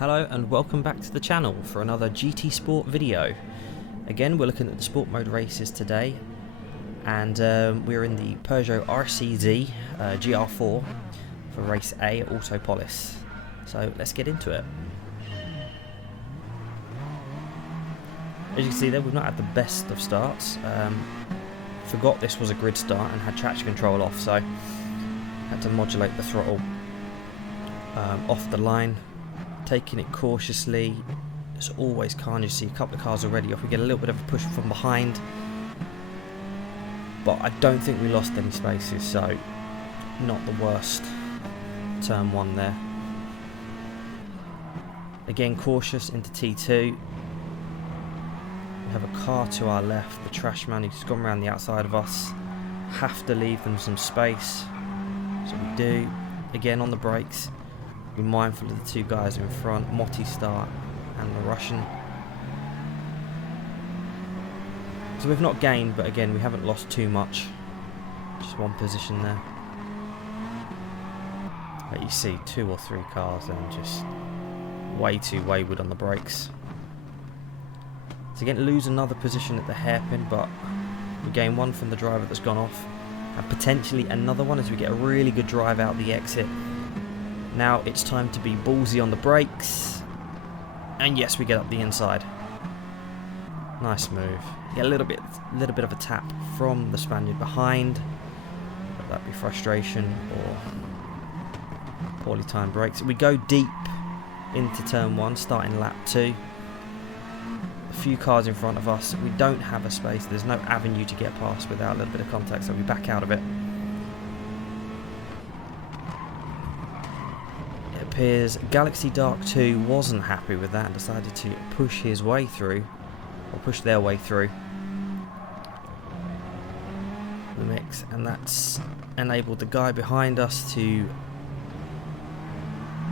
Hello and welcome back to the channel for another GT Sport video. Again, we're looking at the sport mode races today, and we're in the Peugeot RCZ GR4 for race A at Autopolis. So let's get into it. As you can see there, we've not had the best of starts. Forgot this was a grid start and had traction control off, so had to modulate the throttle off the line, taking it cautiously. It's always calm. You see a couple of cars already off. We get a little bit of a push from behind, but I don't think we lost any spaces, so not the worst. Turn 1 there. Again, cautious into T2. We have a car to our left, the trash man, who's gone around the outside of us. Have to leave them some space, so we do. Again, on the brakes, be mindful of the two guys in front, Star and the Russian. So we've not gained, but again, we haven't lost too much. Just one position there. But you see 2 or 3 cars then just way too wayward on the brakes. So again, lose another position at the hairpin, but we gain 1 from the driver that's gone off, and potentially another one as we get a really good drive out the exit. Now it's time to be ballsy on the brakes, and yes, we get up the inside. Nice move. Get a little bit of a tap from the Spaniard behind. Whether that be frustration or poorly timed brakes. We go deep into turn 1, starting lap 2. A few cars in front of us. We don't have a space. There's no avenue to get past without a little bit of contact, so we back out of it. Appears Galaxy Dark 2 wasn't happy with that and decided to push his way through, or push their way through the mix, and that's enabled the guy behind us to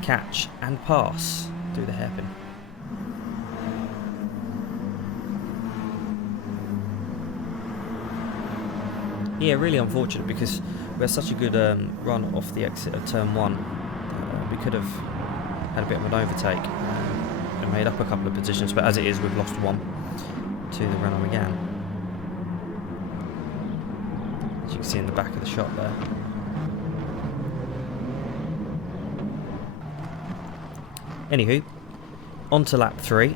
catch and pass through the hairpin. Yeah, really unfortunate, because we had such a good run off the exit of turn 1. We could have had a bit of an overtake and made up a couple of positions, but as it is, we've lost 1 to the Renault Megane. As you can see in the back of the shot there. Anywho, on to lap 3,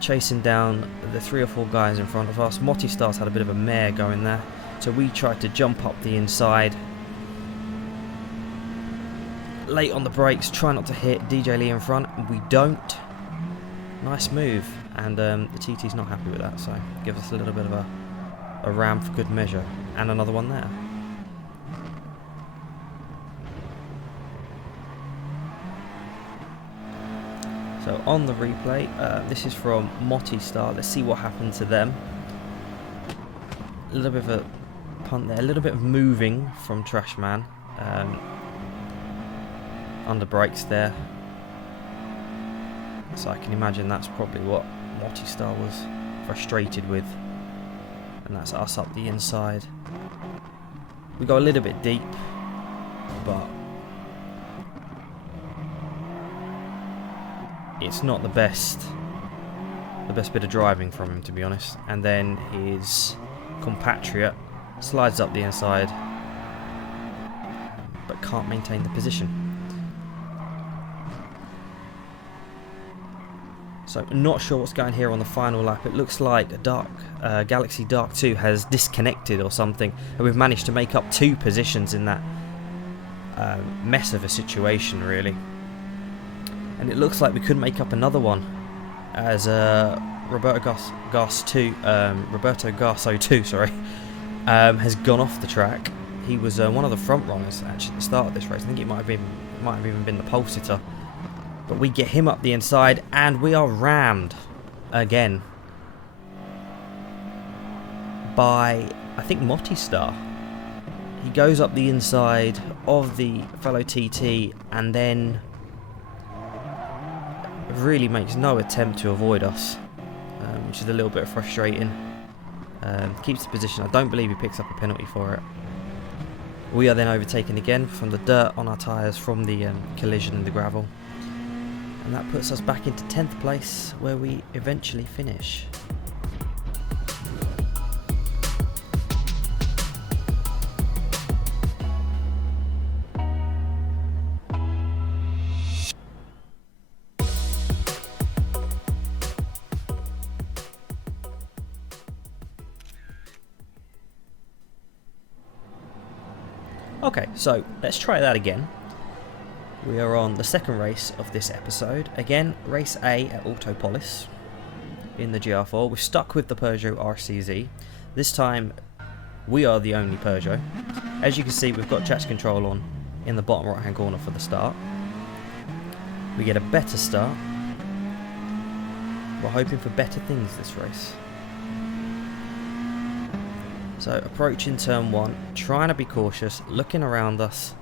chasing down the 3 or 4 guys in front of us. Star's had a bit of a mare going there, so we tried to jump up the inside. Late on the brakes, try not to hit DJ Lee in front. We don't. Nice move, and the TT's not happy with that, so give us a little bit of a ram for good measure, and another one there. So on the replay, this is from Star. Let's see what happened to them. A little bit of a punt there, a little bit of moving from Trashman. Under brakes there, so I can imagine that's probably what Star was frustrated with, and that's us up the inside. We go a little bit deep, but it's not the best bit of driving from him, to be honest. And then his compatriot slides up the inside, but can't maintain the position. So not sure what's going here on the final lap. It looks like Galaxy Dark 2 has disconnected or something, and we've managed to make up 2 positions in that mess of a situation, really. And it looks like we could make up another one, as Roberto Garso 2, has gone off the track. He was one of the front runners actually at the start of this race. I think it might have even been the pole sitter. But we get him up the inside, and we are rammed again by, I think, Star. He goes up the inside of the fellow TT, and then really makes no attempt to avoid us, which is a little bit frustrating. Keeps the position. I don't believe he picks up a penalty for it. We are then overtaken again from the dirt on our tyres from the collision in the gravel. And that puts us back into 10th place, where we eventually finish. Okay, so let's try that again. We are on the second race of this episode. Again, race A at Autopolis in the GR4. We're stuck with the Peugeot RCZ. This time, we are the only Peugeot. As you can see, we've got traction control on in the bottom right-hand corner for the start. We get a better start. We're hoping for better things this race. So, approaching turn 1, trying to be cautious, looking around us.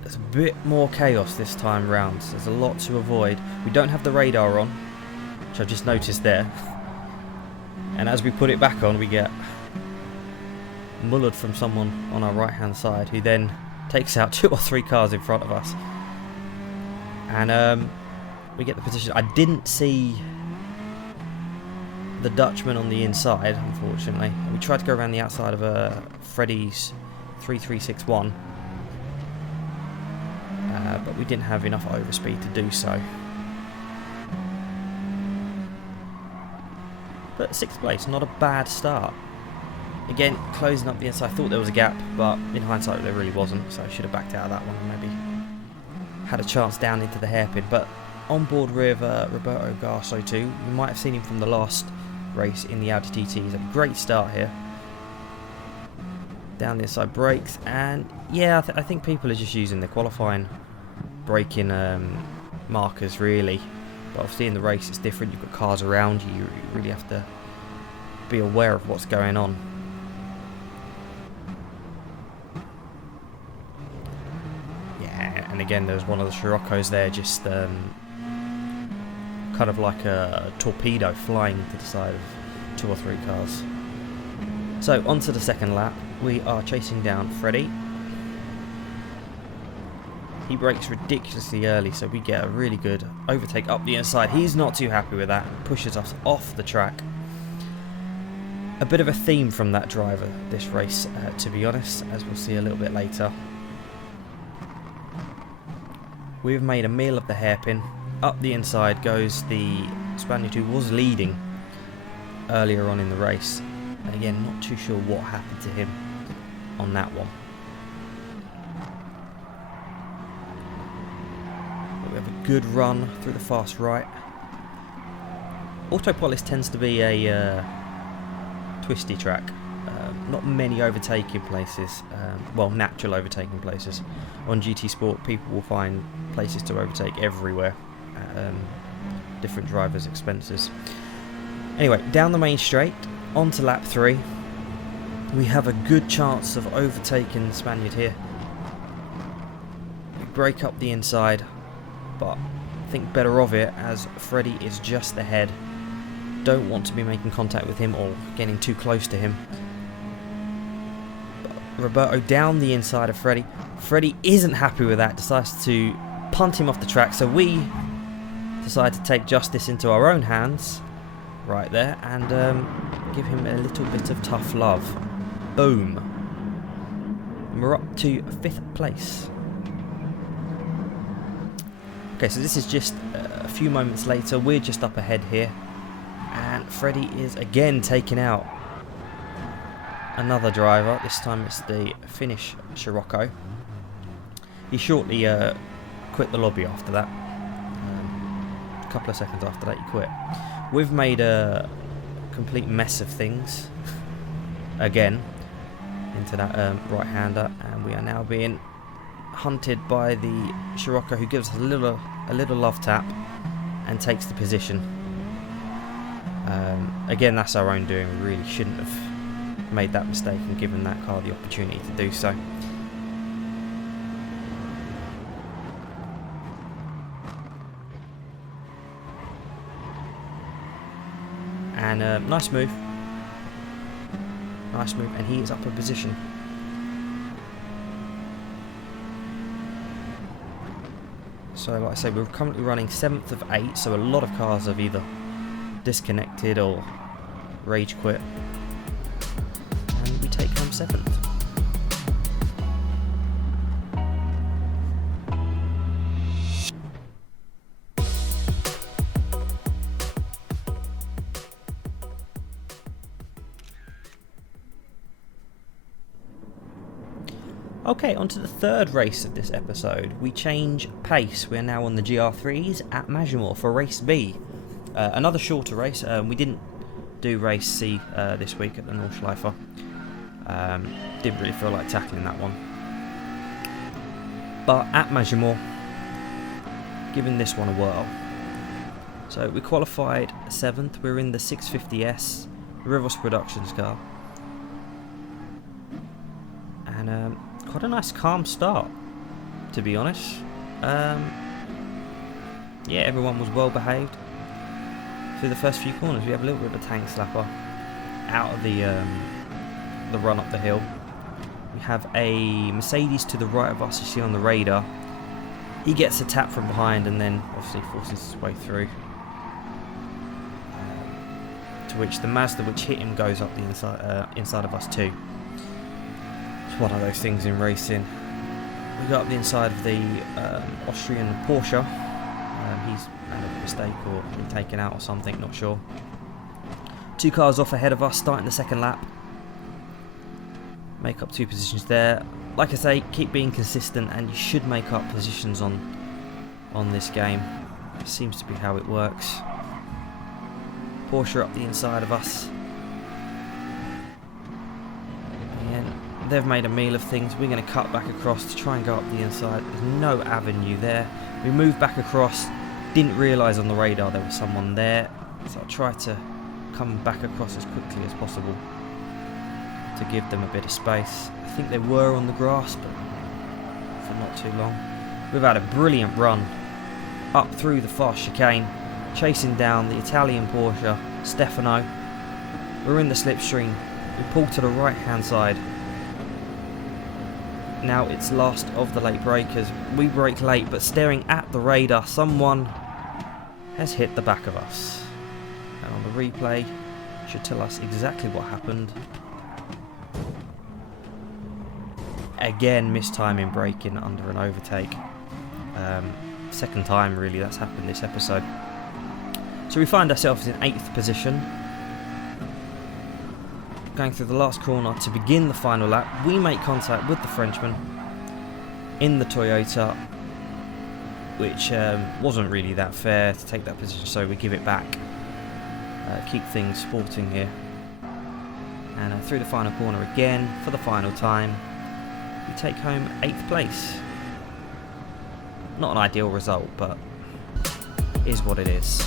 There's a bit more chaos this time round. There's a lot to avoid. We don't have the radar on, which I've just noticed there. And as we put it back on, we get mullered from someone on our right hand side, who then takes out 2 or 3 cars in front of us. And we get the position. I didn't see the Dutchman on the inside, unfortunately. We tried to go around the outside of Freddy's 3361. But we didn't have enough overspeed to do so. But 6th place, not a bad start. Again, closing up the inside. I thought there was a gap, but in hindsight there really wasn't, so I should have backed out of that one and maybe had a chance down into the hairpin. But on board with Roberto Garso too. You might have seen him from the last race in the Audi TT. He's a great start here. Down the inside brakes, and yeah, I think people are just using the qualifying braking markers really, but obviously in the race it's different. You've got cars around you, you really have to be aware of what's going on. Yeah, and again there's one of the Scirocco's there, just kind of like a torpedo flying to the side of 2 or 3 cars. So onto the second lap, we are chasing down Freddy. He brakes ridiculously early, so we get a really good overtake up the inside. He's not too happy with that and pushes us off the track. A bit of a theme from that driver this race, to be honest, as we'll see a little bit later. We've made a meal of the hairpin. Up the inside goes the Spaniard who was leading earlier on in the race. And again, not too sure what happened to him on that one. But we have a good run through the fast right. Autopolis tends to be a twisty track. Not many overtaking places, well, natural overtaking places. On GT Sport, people will find places to overtake everywhere at different drivers' expenses. Anyway, down the main straight, onto lap 3. We have a good chance of overtaking the Spaniard here. We break up the inside, but think better of it as Freddy is just ahead. Don't want to be making contact with him or getting too close to him. But Roberto down the inside of Freddy. Freddy isn't happy with that, decides to punt him off the track, so we decide to take justice into our own hands right there and give him a little bit of tough love. Boom. And we're up to 5th place. Okay, so this is just a few moments later. We're just up ahead here, and Freddy is again taking out another driver. This time it's the Finnish Scirocco. He shortly quit the lobby after that. A couple of seconds after that he quit. We've made a complete mess of things again into that right-hander, and we are now being hunted by the Scirocco, who gives us a little love tap and takes the position. Again, that's our own doing. We really shouldn't have made that mistake and given that car the opportunity to do so. And nice move, and he is up a position. So like I say, we're currently running 7th of 8, so a lot of cars have either disconnected or rage quit. And we take home 7th. Okay, on to the third race of this episode. We change pace. We are now on the GR3s at Maggiore for race B. Another shorter race. We didn't do race C this week at the Nordschleife. Didn't really feel like tackling that one. But at Maggiore, giving this one a whirl. So we qualified 7th. We're in the 650S, Rivos Productions car. And quite a nice calm start, to be honest. Yeah, everyone was well behaved through the first few corners. We have a little bit of a tank slapper out of the run up the hill. We have a Mercedes to the right of us, you see on the radar. He gets a tap from behind and then obviously forces his way through. To which the Mazda which hit him goes up the inside of us too. It's one of those things in racing. We got up the inside of the Austrian Porsche. He's made a mistake or been taken out or something, not sure. 2 cars off ahead of us, starting the second lap. Make up 2 positions there. Like I say, keep being consistent and you should make up positions on this game. It seems to be how it works. Porsche up the inside of us. They've made a meal of things. We're going to cut back across to try and go up the inside. There's no avenue there. We moved back across. Didn't realise on the radar there was someone there. So I tried to come back across as quickly as possible to give them a bit of space. I think they were on the grass, but for not too long. We've had a brilliant run up through the fast chicane, chasing down the Italian Porsche, Stefano. We're in the slipstream. We pull to the right hand side. Now it's last of the late breakers. We brake late, but staring at the radar, someone has hit the back of us. And on the replay, should tell us exactly what happened. Again, mistiming braking under an overtake. Second time really that's happened this episode. So we find ourselves in 8th position. Going through the last corner to begin the final lap, we make contact with the Frenchman in the Toyota, which wasn't really that fair to take that position, so we give it back. Keep things sporting here. And through the final corner again, for the final time, we take home 8th place. Not an ideal result, but is what it is.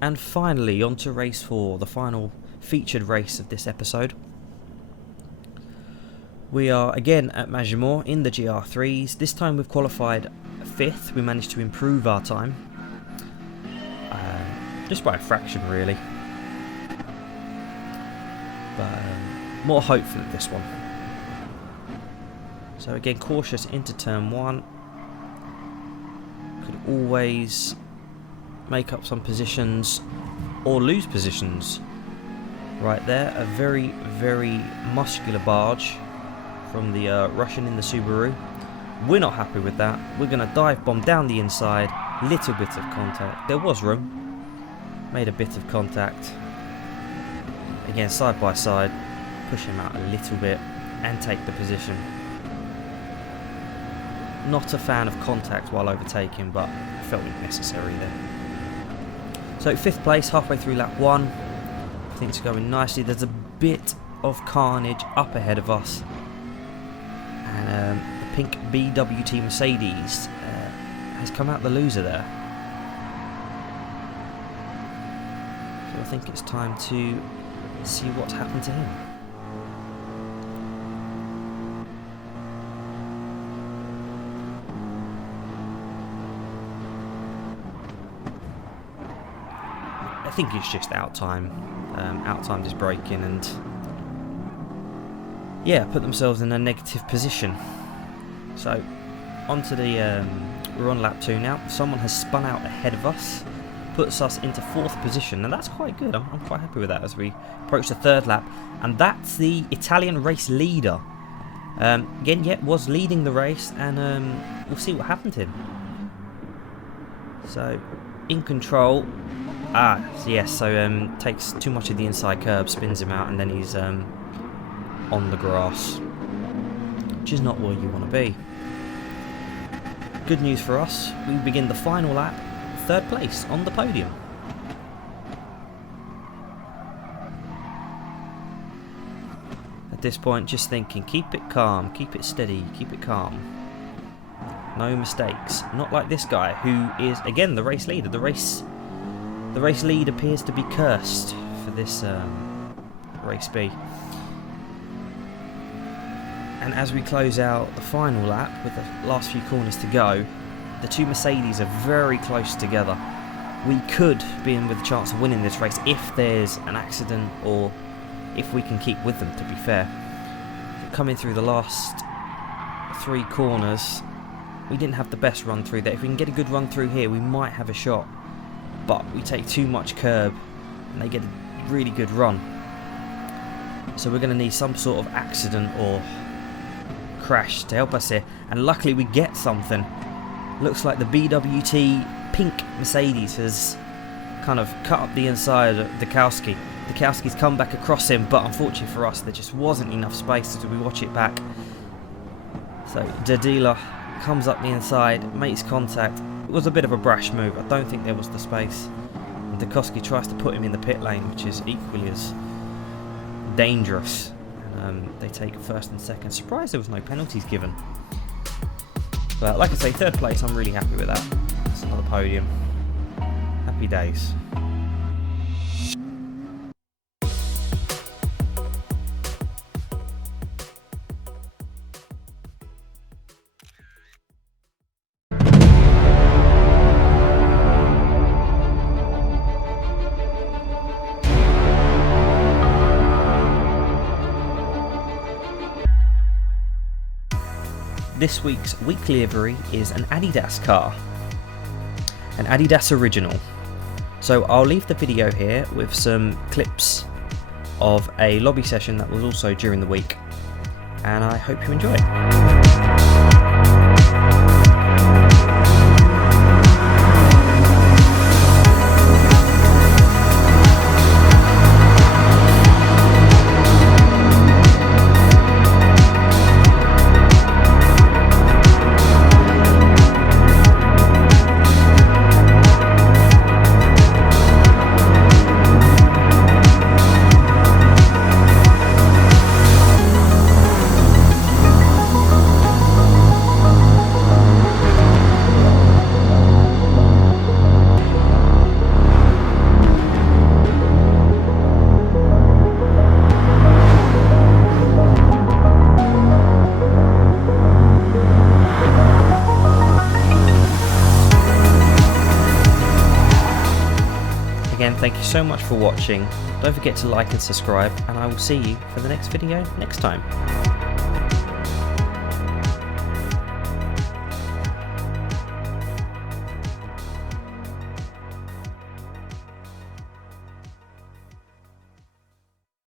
And finally, on to race 4, the final featured race of this episode. We are again at Maggiore in the GR3s. This time we've qualified 5th. We managed to improve our time. Just by a fraction, really. But more hopeful at this one. So again, cautious into turn 1. Could always make up some positions or lose positions. Right there, a very, very muscular barge from the Russian in the Subaru. We're not happy with that. We're going to dive bomb down the inside. Little bit of contact. There was room. Made a bit of contact. Again, side by side. Push him out a little bit and take the position. Not a fan of contact while overtaking, but felt it necessary there. So 5th place, halfway through lap 1. Things are going nicely. There's a bit of carnage up ahead of us. And the pink BWT Mercedes has come out the loser there. So I think it's time to see what's happened to him. think it's just outtime. Outtime is braking and yeah, put themselves in a negative position. So onto the we're on lap 2 now. Someone has spun out ahead of us, puts us into 4th position, and that's quite good. I'm quite happy with that as we approach the 3rd lap, and that's the Italian race leader. Again, yeah, was leading the race, and we'll see what happened to him. So in control. Yes. So takes too much of the inside curb, spins him out, and then he's on the grass, which is not where you want to be. Good news for us, we begin the final lap, 3rd place on the podium. At this point, just thinking, keep it calm, keep it steady, keep it calm. No mistakes. Not like this guy, who is, again, the race leader. The race lead appears to be cursed for this race B. And as we close out the final lap with the last few corners to go, the 2 Mercedes are very close together. We could be in with a chance of winning this race if there's an accident or if we can keep with them, to be fair. Coming through the last 3 corners, we didn't have the best run through there. If we can get a good run through here, we might have a shot. But we take too much curb and they get a really good run. So we're going to need some sort of accident or crash to help us here, and luckily we get something. Looks like the BWT pink Mercedes has kind of cut up the inside of Dikowski. Dikowski's come back across him, but unfortunately for us there just wasn't enough space as we watch it back. So Dadila comes up the inside, makes contact. It was a bit of a brash move. I don't think there was the space. And Dikowski tries to put him in the pit lane, which is equally as dangerous. They take 1st and 2nd. Surprised there was no penalties given. But like I say, 3rd place, I'm really happy with that. It's another podium. Happy days. This week's weekly livery is an Adidas car, an Adidas original. So I'll leave the video here with some clips of a lobby session that was also during the week, and I hope you enjoy it. Again, thank you so much for watching. Don't forget to like and subscribe, and I will see you for the next video next time.